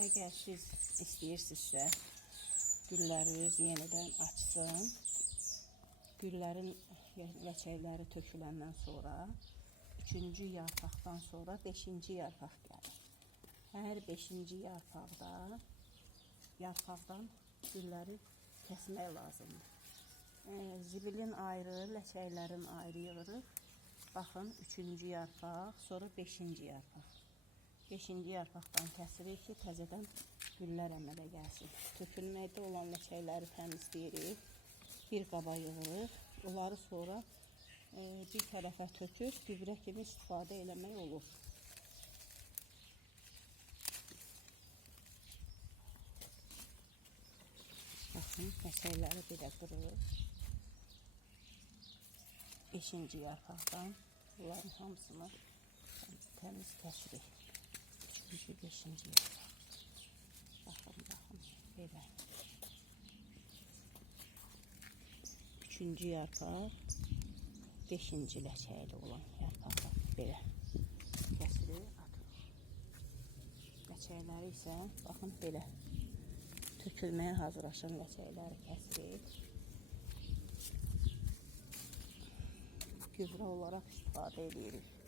Əgər siz istəyirsinizsə, gülləriniz yenidən açsın, güllərin ləçəkləri töküləndən sonra 3-cü yarpaqdan sonra 5-ci yarpaq gəlir. Hər 5-ci yarpaqdan gülləri kəsmək lazımdır. Zibilin ayrı, ləçəklərin ayrı yığırıq. Baxın, 3-cü yarpaq, sonra 5-ci yarpaq. 5-ci yarpaqdan kəsirik ki, təzədən güllər əmələ gəlsin. Tökülməkdə olan ləçəkləri təmizləyirik, bir qaba yığırıq. Onları sonra bir tərəfə tökür, gübrə kimi istifadə eləmək olur. Baxın, ləçəkləri belə qırılır. 5-ci yarpaqdan bunların hamısını təmiz kəsirik. 5-ci yarpaq. Baxın, belə. 3-cü yarpaq, 5-ci ləçəkli olan yarpaqlar belə kəsirik, atırıq. Ləçəkləri isə, baxın, belə tökülməyə hazırlaşan ləçəkləri kəsirik. Gübrə olaraq istifadə edirik.